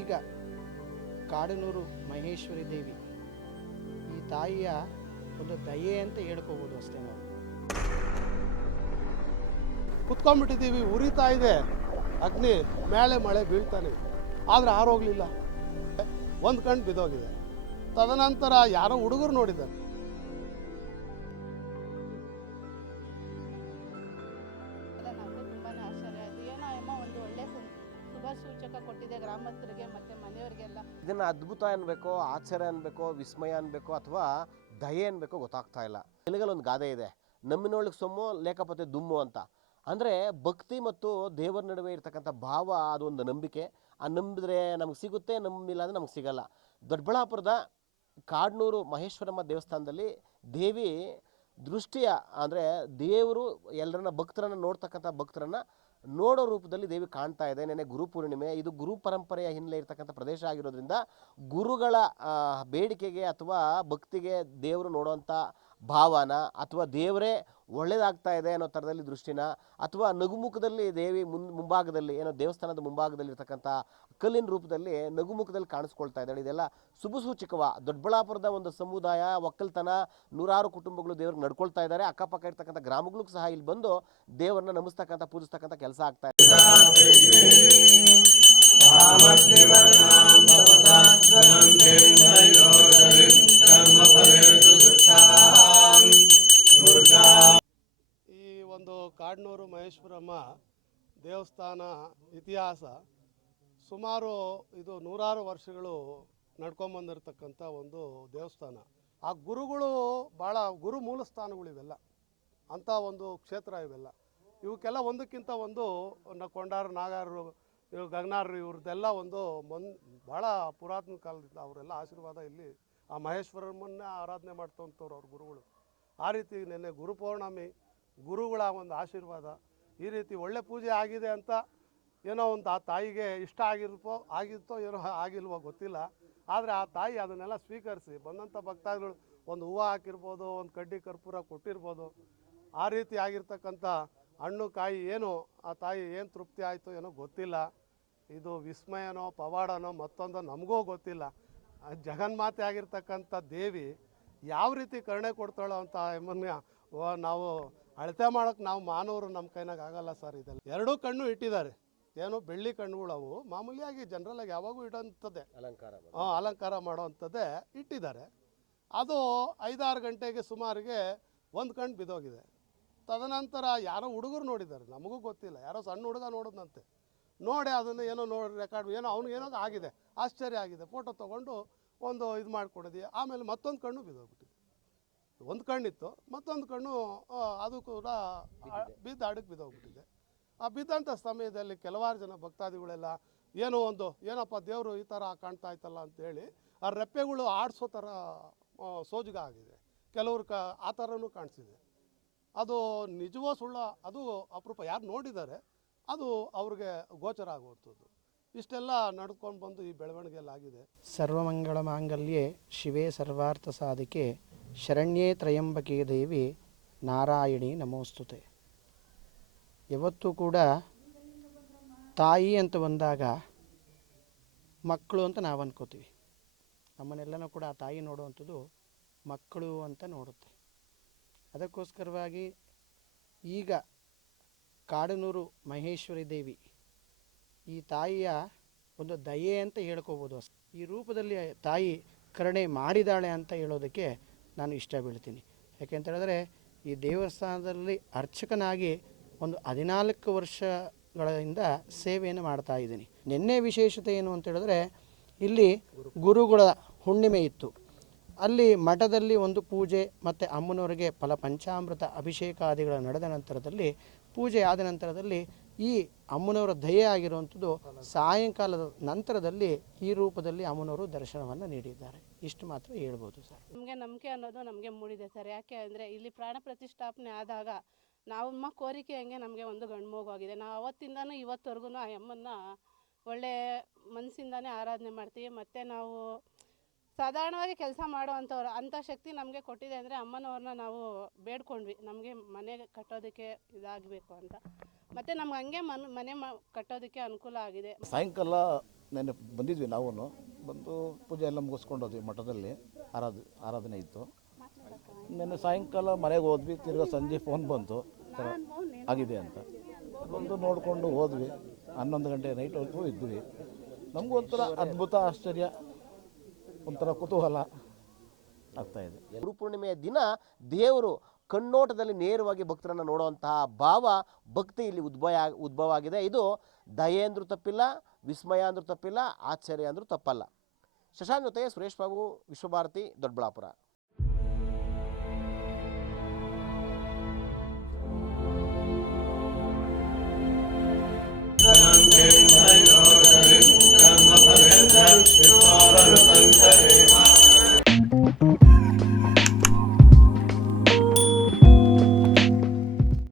ಈಗ ಕಾಡನೂರು ಮಹೇಶ್ವರಿ ದೇವಿ ಈ ತಾಯಿಯ ಒಂದು ದಯೆ ಅಂತ ಹೇಳ್ಕೋಬೋದು ಅಷ್ಟೇ. ನಾವು ಕುತ್ಕೊಂಡ್ಬಿಟ್ಟಿದ್ದೀವಿ, ಉರಿತಾ ಇದೆ ಅಗ್ನಿ, ಮೇಲೆ ಮಳೆ ಬೀಳ್ತಾನೆ, ಆದರೆ ಆರೋಗ್ಲಿಲ್ಲ. ಒಂದು ಕಣ್ಣು ಬಿದ್ದೋಗಿದೆ. ತದನಂತರ ಯಾರೋ ಹುಡುಗರು ನೋಡಿದ್ದಾರೆ. ನಮಗೂ ತುಂಬಾನೇ ಆಶ್ಚರ್ಯ ಆಯಿತು. ಏನೋ ಅಮ್ಮ ಒಂದು ಒಳ್ಳೆ ಶುಭ ಸೂಚಕ ಕೊಟ್ಟಿದೆ ಗ್ರಾಮಸ್ಥರಿಗೆ ಮತ್ತು ಮನೆಯವರಿಗೆಲ್ಲ. ಇದನ್ನು ಅದ್ಭುತ ಅನ್ಬೇಕೋ, ಆಶ್ಚರ್ಯ ಅನ್ಬೇಕೋ, ವಿಸ್ಮಯ ಅನ್ಬೇಕೋ ಅಥವಾ ದಯೆ ಅನ್ಬೇಕೋ ಗೊತ್ತಾಗ್ತಾ ಇಲ್ಲ. ತೆಲುಗಲ್ಲಿ ಒಂದು ಗಾದೆ ಇದೆ, ನಮ್ಮಿನೊಳಗೆ ಸೊಮ್ಮು ಲೇಖಪತೆ ದುಮ್ಮು ಅಂತ. ಅಂದರೆ ಭಕ್ತಿ ಮತ್ತು ದೇವರ ನಡುವೆ ಇರ್ತಕ್ಕಂಥ ಭಾವ, ಅದೊಂದು ನಂಬಿಕೆ. ಆ ನಂಬಿದ್ರೆ ನಮ್ಗೆ ಸಿಗುತ್ತೆ, ನಂಬಿಲ್ಲ ಅಂದರೆ ನಮ್ಗೆ ಸಿಗಲ್ಲ. ದೊಡ್ಡಬಳ್ಳಾಪುರದ ಕಾಡನೂರು ಮಹೇಶ್ವರಮ್ಮ ದೇವಸ್ಥಾನದಲ್ಲಿ ದೇವಿ ದೃಷ್ಟಿಯ ಅಂದರೆ ದೇವರು ಎಲ್ಲರನ್ನ ಭಕ್ತರನ್ನು ನೋಡ್ತಕ್ಕಂಥ ಭಕ್ತರನ್ನು ನೋಡೋ ರೂಪದಲ್ಲಿ ದೇವಿ ಕಾಣ್ತಾ ಇದೆ. ನೆನೆ ಗುರುಪೂರ್ಣಿಮೆ, ಇದು ಗುರು ಪರಂಪರೆಯ ಹಿನ್ನೆಲೆ ಇರ್ತಕ್ಕಂಥ ಪ್ರದೇಶ ಆಗಿರೋದ್ರಿಂದ ಗುರುಗಳ ಬೇಡಿಕೆಗೆ ಅಥವಾ ಭಕ್ತಿಗೆ ದೇವರು ನೋಡೋವಂಥ ಭಾವನ ಅಥವಾ ದೇವರೇ ಒಳ್ಳೇದಾಗ್ತಾ ಇದೆ ಅನ್ನೋ ಥರದಲ್ಲಿ ದೃಷ್ಟಿನ, ಅಥವಾ ನಗುಮುಖದಲ್ಲಿ ದೇವಿ ಮುಂಭಾಗದಲ್ಲಿ ಏನೋ ದೇವಸ್ಥಾನದ ಮುಂಭಾಗದಲ್ಲಿ ಇರ್ತಕ್ಕಂಥ ಕಲ್ಲಿನ ರೂಪದಲ್ಲಿ ನಗುಮುಖದಲ್ಲಿ ಕಾಣಿಸ್ಕೊಳ್ತಾ ಇದ್ದಾಳೆ. ಇದೆಲ್ಲ ಶುಭ ಸೂಚಕವ. ದೊಡ್ಡಬಳ್ಳಾಪುರದ ಒಂದು ಸಮುದಾಯ, ಒಕ್ಕಲ್ತನ, ನೂರಾರು ಕುಟುಂಬಗಳು ದೇವ್ರಿಗೆ ನಡ್ಕೊಳ್ತಾ ಇದ್ದಾರೆ. ಅಕ್ಕಪಕ್ಕ ಇರ್ತಕ್ಕಂಥ ಗ್ರಾಮಗಳಿಗೂ ಸಹ ಇಲ್ಲಿ ಬಂದು ದೇವರನ್ನ ನಮಿಸ್ತಕ್ಕಂಥ ಪೂಜಿಸ್ತಕ್ಕಂಥ ಕೆಲಸ ಆಗ್ತಾ ಇದೆ. ಈ ಒಂದು ಕಾಡನೂರು ಮಹೇಶ್ವರಮ್ಮ ದೇವಸ್ಥಾನ ಇತಿಹಾಸ ಸುಮಾರು ಇದು ನೂರಾರು ವರ್ಷಗಳು ನಡ್ಕೊಂಬಂದಿರತಕ್ಕಂಥ ಒಂದು ದೇವಸ್ಥಾನ. ಆ ಗುರುಗಳು ಭಾಳ ಗುರು ಮೂಲ ಸ್ಥಾನಗಳಿವೆಲ್ಲ, ಅಂಥ ಒಂದು ಕ್ಷೇತ್ರ ಇವೆಲ್ಲ. ಇವಕ್ಕೆಲ್ಲ ಒಂದಕ್ಕಿಂತ ಒಂದು ಕೊಂಡಾರ ನಾಗಾರರು, ಇವರು ಗಗನಾರರು, ಇವ್ರದ್ದೆಲ್ಲ ಒಂದು ಭಾಳ ಪುರಾತನ ಕಾಲದಿಂದ ಅವರೆಲ್ಲ ಆಶೀರ್ವಾದ ಇಲ್ಲಿ ಆ ಮಹೇಶ್ವರಮ್ಮನ್ನೇ ಆರಾಧನೆ ಮಾಡ್ತಂಥವ್ರು ಅವ್ರ ಗುರುಗಳು. ಆ ರೀತಿ ನಿನ್ನೆ ಗುರುಪೌರ್ಣಮಿ, ಗುರುಗಳ ಒಂದು ಆಶೀರ್ವಾದ, ಈ ರೀತಿ ಒಳ್ಳೆ ಪೂಜೆ ಆಗಿದೆ ಅಂತ ಏನೋ ಒಂದು ಆ ತಾಯಿಗೆ ಇಷ್ಟ ಆಗಿತ್ತೋ ಏನೋ ಆಗಿಲ್ವೋ ಗೊತ್ತಿಲ್ಲ. ಆದರೆ ಆ ತಾಯಿ ಅದನ್ನೆಲ್ಲ ಸ್ವೀಕರಿಸಿ ಬಂದಂಥ ಭಕ್ತಾದಿಗಳು ಒಂದು ಹೂವು ಹಾಕಿರ್ಬೋದು, ಒಂದು ಕಡ್ಡಿ ಕರ್ಪೂರ ಕೊಟ್ಟಿರ್ಬೋದು. ಆ ರೀತಿ ಆಗಿರ್ತಕ್ಕಂಥ ಹಣ್ಣು ಕಾಯಿ ಏನು ಆ ತಾಯಿ ಏನು ತೃಪ್ತಿ ಆಯಿತು ಏನೋ ಗೊತ್ತಿಲ್ಲ. ಇದು ವಿಸ್ಮಯನೋ ಪವಾಡನೋ ಮತ್ತೊಂದೋ ನಮಗೂ ಗೊತ್ತಿಲ್ಲ. ಜಗನ್ಮಾತೆ ಆಗಿರ್ತಕ್ಕಂಥ ದೇವಿ ಯಾವ ರೀತಿ ಕರುಣೆ ಕೊಡ್ತಾಳೋ ಅಂತ ಎಂಬನ್ನ ನಾವು ಅಳತೆ ಮಾಡೋಕ್ಕೆ ನಾವು ಮಾನವರು ನಮ್ಮ ಕೈನಾಗ ಆಗಲ್ಲ ಸರ್. ಇದೆಲ್ಲ ಎರಡೂ ಕಣ್ಣು ಇಟ್ಟಿದ್ದಾರೆ, ಏನೋ ಬೆಳ್ಳಿ ಕಣ್ಣುಗಳು, ಅವು ಮಾಮೂಲಿಯಾಗಿ ಜನರಲಾಗಿ ಯಾವಾಗೂ ಇಡೋಂಥದ್ದೇ, ಅಲಂಕಾರ ಮಾಡೋವಂಥದ್ದೇ ಇಟ್ಟಿದ್ದಾರೆ. ಅದು 5-6 ಗಂಟೆಗೆ ಸುಮಾರಿಗೆ ಒಂದು ಕಣ್ಣು ಬಿದ್ದೋಗಿದೆ. ತದನಂತರ ಯಾರೋ ಹುಡುಗರು ನೋಡಿದ್ದಾರೆ, ನಮಗೂ ಗೊತ್ತಿಲ್ಲ, ಯಾರೋ ಸಣ್ಣ ಹುಡುಗ ನೋಡಿದಂತೆ. ನೋಡಿ ಅದನ್ನು ಏನೋ ರೆಕಾರ್ಡ್ ಏನೋ ಅವ್ನಿಗೇನೋ ಆಗಿದೆ, ಆಶ್ಚರ್ಯ ಆಗಿದೆ, ಫೋಟೋ ತೊಗೊಂಡು ಒಂದು ಇದು ಮಾಡಿಕೊಡಿದ್ವಿ. ಆಮೇಲೆ ಮತ್ತೊಂದು ಕಣ್ಣು ಬಿದ್ದೋಗ್ಬಿಟ್ಟಿದೆ. ಒಂದು ಕಣ್ಣಿತ್ತು, ಮತ್ತೊಂದು ಕಣ್ಣು ಅದು ಕೂಡ ಬಿದ್ದು ಅಡಕ್ಕೆ ಬಿದ್ದೋಗ್ಬಿಟ್ಟಿದೆ. ಆ ಬಿದ್ದಂಥ ಸಮಯದಲ್ಲಿ ಕೆಲವಾರು ಜನ ಭಕ್ತಾದಿಗಳೆಲ್ಲ ಏನಪ್ಪ ದೇವರು ಈ ಥರ ಕಾಣ್ತಾ ಇತ್ತಲ್ಲ ಅಂತೇಳಿ ಆ ರೆಪ್ಪೆಗಳು ಆಡಿಸೋ ಥರ ಸೋಜಿಗ ಆಗಿದೆ. ಕೆಲವ್ರು ಆ ಥರನೂ ಕಾಣಿಸಿದೆ. ಅದು ನಿಜವೋ ಸುಳ್ಳ ಅದು ಅಪರೂಪ, ಯಾರು ನೋಡಿದ್ದಾರೆ ಅದು ಅವ್ರಿಗೆ ಗೋಚರ ಆಗುವಂಥದ್ದು. ಇಷ್ಟೆಲ್ಲ ನಡ್ಕೊಂಡು ಬಂದು ಈ ಬೆಳವಣಿಗೆ ಎಲ್ಲ ಆಗಿದೆ. ಸರ್ವಮಂಗಳ ಮಾಂಗಲ್ಯೆ ಶಿವೇ ಸರ್ವಾರ್ಥ ಸಾಧಿಕೆ ಶರಣ್ಯೇ ತ್ರಯಂಬಕೆ ದೇವಿ ನಾರಾಯಣಿ ನಮೋಸ್ತುತೆ. ಯಾವತ್ತೂ ಕೂಡ ತಾಯಿ ಅಂತ ಬಂದಾಗ ಮಕ್ಕಳು ಅಂತ ನಾವು ಅನ್ಕೋತೀವಿ. ನಮ್ಮನ್ನೆಲ್ಲನೂ ಕೂಡ ಆ ತಾಯಿ ನೋಡುವಂಥದ್ದು ಮಕ್ಕಳು ಅಂತ ನೋಡುತ್ತೆ. ಅದಕ್ಕೋಸ್ಕರವಾಗಿ ಈಗ ಕಾಡನೂರು ಮಹೇಶ್ವರಿ ದೇವಿ ಈ ತಾಯಿಯ ಒಂದು ದಯೆ ಅಂತ ಹೇಳ್ಕೋಬೋದು. ಈ ರೂಪದಲ್ಲಿ ತಾಯಿ ಕರುಣೆ ಮಾಡಿದಾಳೆ ಅಂತ ಹೇಳೋದಕ್ಕೆ ನಾನು ಇಷ್ಟ ಬೀಳ್ತೀನಿ. ಯಾಕೆಂತ ಹೇಳಿದ್ರೆ ಈ ದೇವಸ್ಥಾನದಲ್ಲಿ ಅರ್ಚಕನಾಗಿ ಒಂದು 14 ವರ್ಷಗಳಿಂದ ಸೇವೆಯನ್ನು ಮಾಡ್ತಾ ಇದ್ದೀನಿ. ನಿನ್ನೆ ವಿಶೇಷತೆ ಏನು ಅಂತ ಹೇಳಿದ್ರೆ ಇಲ್ಲಿ ಗುರುಗಳ ಹುಣ್ಣಿಮೆ ಇತ್ತು. ಅಲ್ಲಿ ಮಠದಲ್ಲಿ ಒಂದು ಪೂಜೆ ಮತ್ತು ಅಮ್ಮನವರಿಗೆ ಪಂಚಾಮೃತ ಅಭಿಷೇಕಾದಿಗಳ ನಡೆದ ನಂತರದಲ್ಲಿ, ಪೂಜೆ ಆದ ನಂತರದಲ್ಲಿ ಈ ಅಮ್ಮನವರ ದಯೆ ಆಗಿರುವಂಥದ್ದು ಸಾಯಂಕಾಲದ ನಂತರದಲ್ಲಿ ಈ ರೂಪದಲ್ಲಿ ಅಮ್ಮನವರು ದರ್ಶನವನ್ನು ನೀಡಿದ್ದಾರೆ. ಇಷ್ಟು ಮಾತ್ರ ಹೇಳ್ಬೋದು ಸರ್. ನಮಗೆ ನಂಬಿಕೆ ಅನ್ನೋದು ನಮಗೆ ಮೂಡಿದೆ ಸರ್. ಯಾಕೆ ಅಂದರೆ ಇಲ್ಲಿ ಪ್ರಾಣ ಪ್ರತಿಷ್ಠಾಪನೆ ಆದಾಗ ನಮ್ಮ ಕೋರಿಕೆ ಹಂಗೆ ನಮಗೆ ಒಂದು ಗಂಡು ಮಗುವಾಗಿದೆ. ನಾವು ಅವತ್ತಿಂದನೂ ಇವತ್ತವರೆಗೂ ಆ ಅಮ್ಮನ್ನ ಒಳ್ಳೆ ಮನಸ್ಸಿಂದಾನೇ ಆರಾಧನೆ ಮಾಡ್ತೀವಿ. ಮತ್ತು ನಾವು ಸಾಧಾರಣವಾಗಿ ಕೆಲಸ ಮಾಡೋವಂಥವ್ರು ಅಂಥ ಶಕ್ತಿ ನಮಗೆ ಕೊಟ್ಟಿದೆ ಅಂದರೆ ಅಮ್ಮನವ್ರನ್ನ ನಾವು ಬೇಡ್ಕೊಂಡ್ವಿ, ನಮಗೆ ಮನೆ ಕಟ್ಟೋದಕ್ಕೆ ಇದಾಗಬೇಕು ಅಂತ. ಮತ್ತು ನಮ್ಗೆ ಹಂಗೆ ಮನೆ ಕಟ್ಟೋದಕ್ಕೆ ಅನುಕೂಲ ಆಗಿದೆ. ಸಾಯಂಕಾಲ ನೆನ್ನೆ ಬಂದಿದ್ವಿ, ನಾವು ಬಂದು ಪೂಜೆ ಎಲ್ಲ ಮುಗಿಸ್ಕೊಂಡು ಹೋದ್ವಿ. ಮಠದಲ್ಲಿ ಆರಾಧನೆ ಇತ್ತು. ನೆನ್ನೆ ಸಾಯಂಕಾಲ ಮನೆಗೆ ಹೋದ್ವಿ. ತಿರ್ಗಾ ಸಂಜೆ ಫೋನ್ ಬಂತು ಈ ಥರ ಆಗಿದೆ ಅಂತ. ಬಂದು ನೋಡಿಕೊಂಡು ಹೋದ್ವಿ. 11 ಗಂಟೆ ನೈಟ್ವರೆಗೂ ಇದ್ವಿ. ನಮಗೂ ಒಂಥರ ಅದ್ಭುತ, ಆಶ್ಚರ್ಯ, ಒಂಥರ ಕುತೂಹಲ ಆಗ್ತಾಯಿದೆ. ಗುರುಪೂರ್ಣಿಮೆಯ ದಿನ ದೇವರು ಕಣ್ಣೋಟದಲ್ಲಿ ನೇರವಾಗಿ ಭಕ್ತರನ್ನು ನೋಡುವಂತಹ ಭಾವ, ಭಕ್ತಿ ಇಲ್ಲಿ ಉದ್ಭವ ಆಗಿದೆ. ಇದು ದಯೆ ಅಂದ್ರೂ ತಪ್ಪಿಲ್ಲ, ವಿಸ್ಮಯ ಅಂದ್ರೂ ತಪ್ಪಿಲ್ಲ, ಆಶ್ಚರ್ಯ ಅಂದ್ರೂ ತಪ್ಪಲ್ಲ. ಶಶಾಂಕ್ ಜೊತೆ ಸುರೇಶ್ ಬಾಬು, ವಿಶ್ವಭಾರತಿ, ದೊಡ್ಡಬಳ್ಳಾಪುರ.